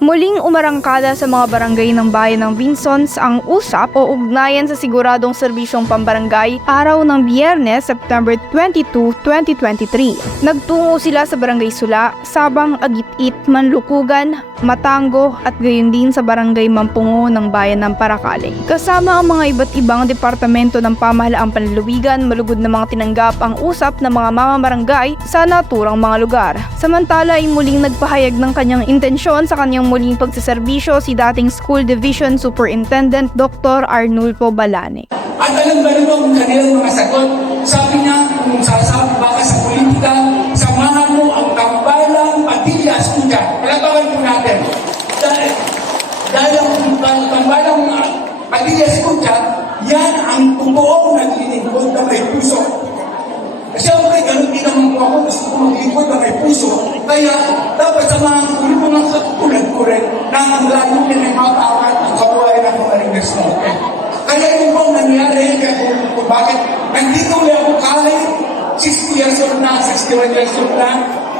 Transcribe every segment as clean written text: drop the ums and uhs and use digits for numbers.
Muling umarangkada sa mga barangay ng bayan ng Vinsons ang usap o ugnayan sa siguradong serbisyong pambarangay araw ng Biyernes, September 22, 2023. Nagtungo sila sa Barangay Sula, Sabang, Agit-it, Manlukugan, Matango at gayon din sa Barangay Mampungo ng bayan ng Paracale. Kasama ang mga iba't ibang departamento ng pamahalaang panlalawigan, malugod na mga tinanggap ang usap ng mga mamabarangay sa naturang mga lugar. Samantala ay muling nagpahayag ng kanyang intensyon sa kanyang muling pagsaserbisyo si dating School Division Superintendent Dr. Arnulfo Balane. At alam ba nito ang kanilang mga sagot? Sabi niya, kung sasama ka sa politika, samahan mo ang tambalang Padilla Escucha. Palabawan po natin. Dahil ang tambalang Padilla Escucha, yan ang totoong naglilingkod na may puso. Siyempre, ganun din naman po ako, gusto ko maglingkod na may puso. Kaya, dapat samahan ko yung mga katulad ko rin na ang layunin ay mapaapat ang kabuhayan ng mga Ringes Norte. Kaya yun po nangyari, kaya kung bakit nandito ulit ako kahit 60 years old na, 61 years old na,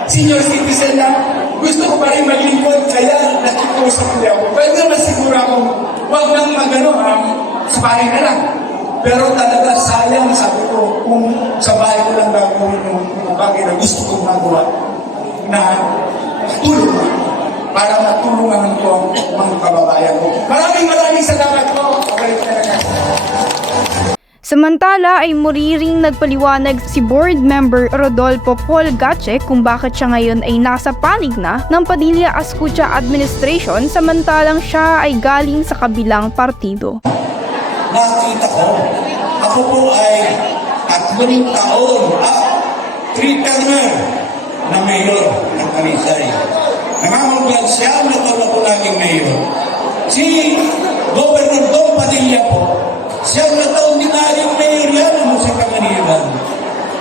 senior citizen na, gusto ko pa rin maglingkod, kaya nakikusap ulit ako. Pwede naman siguro akong huwag nang magano, sa bahay na lang. Pero talaga sayang, sabi ko, kung sa bahay ko lang gagawin yung bagay na gusto kong magawa na tulong para matulungan ko ang mga kababayan ko. Maraming salamat po. Samantala ay muriring nagpaliwanag si board member Rodolfo Paul Gache kung bakit siya ngayon ay nasa panig na ng Padilla Escucha Administration samantalang siya ay galing sa kabilang partido. Nakita ko, ako po ay 3 taon at 3-termer na mayor ng Talisay. Nangangulugan siya na taon ako naging mayor. Si Governor Dong Padilla po, siya na taon din naging mayor yan ng Musa Kamaniban.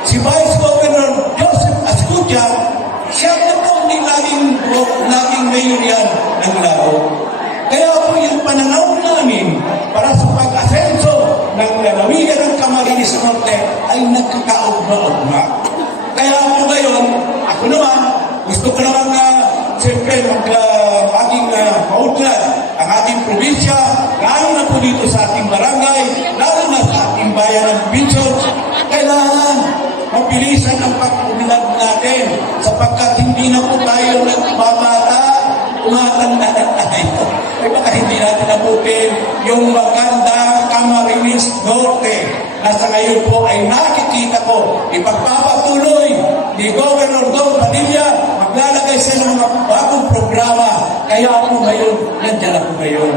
Si Vice Governor Joseph Escucha, siya na taon din naging mayor yan ng Lao. Kaya po yung pananaw namin para sa pag-asenso ng lalawigan ng Camarines Norte ay nagkakaugma-ugma. Kaya po ngayon, ako naman, gusto ko naman siyempre maging mautlad ang ating probinsya, lalo na po dito sa ating barangay, lalo na sa ating bayan ng Vinsons. Kailangan mabilisan ang pag-unlad natin sapagkat hindi na po tayo nagbabata, tumatanda na tayo. Ay baka hindi natin nabutin yung magandang Camarines Norte na sa ngayon po ay nakikita ko ipagpapatuloy ni Governor Dong Padilla, maglalagay siya ng mga bagong programa. Kaya ako ngayon, nandiyan ako ngayon.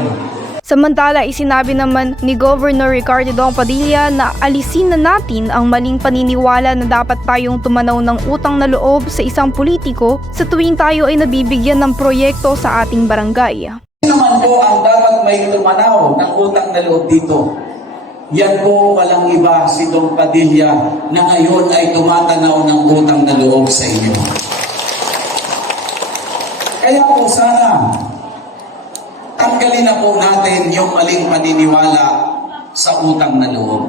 Samantala, isinabi naman ni Governor Ricardo Dong Padilla na alisin na natin ang maling paniniwala na dapat tayong tumanaw ng utang na loob sa isang politiko sa tuwing tayo ay nabibigyan ng proyekto sa ating barangay. Naman po ang dapat may tumanaw ng utang na loob dito. Yan po walang iba si Dong Padilla na ngayon ay tumatanaw ng utang na loob sa inyo. Kaya po sana tanggalin na po natin yung maling paniniwala sa utang na loob.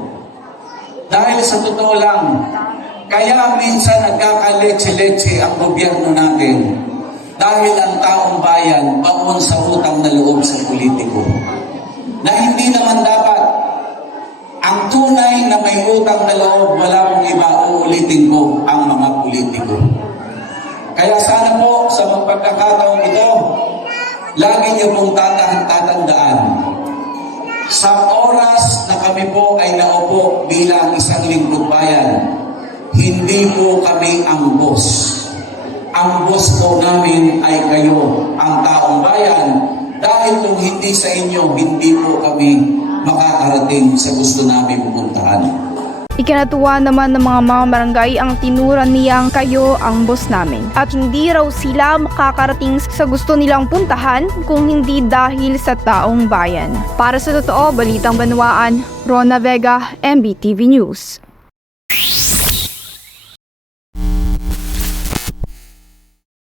Dahil sa totoo lang, kaya minsan nagkakaletse-letse ang gobyerno natin dahil ang taong bayan baon sa utang na loob sa politiko. Na hindi naman dapat ang tunay na may utang na loob, wala pong iba, uulitin ko ang mga politiko. Kaya sana po sa mga pagkakataon ito, lagi niyo pong tatandaan. Sa oras na kami po ay naupo bilang isang lingkod bayan, hindi po kami ang boss. Ang boss po namin ay kayo, ang taong bayan, dahil kung hindi sa inyo, hindi po kami makakarating sa gusto namin pupuntahan. Ikinatuwa naman ng mga mamabarangay ang tinuran niyang kayo ang boss namin at hindi raw sila makakarating sa gusto nilang puntahan kung hindi dahil sa taong bayan. Para sa Totoo Balitang Banwaan, Rona Vega, MBTV News.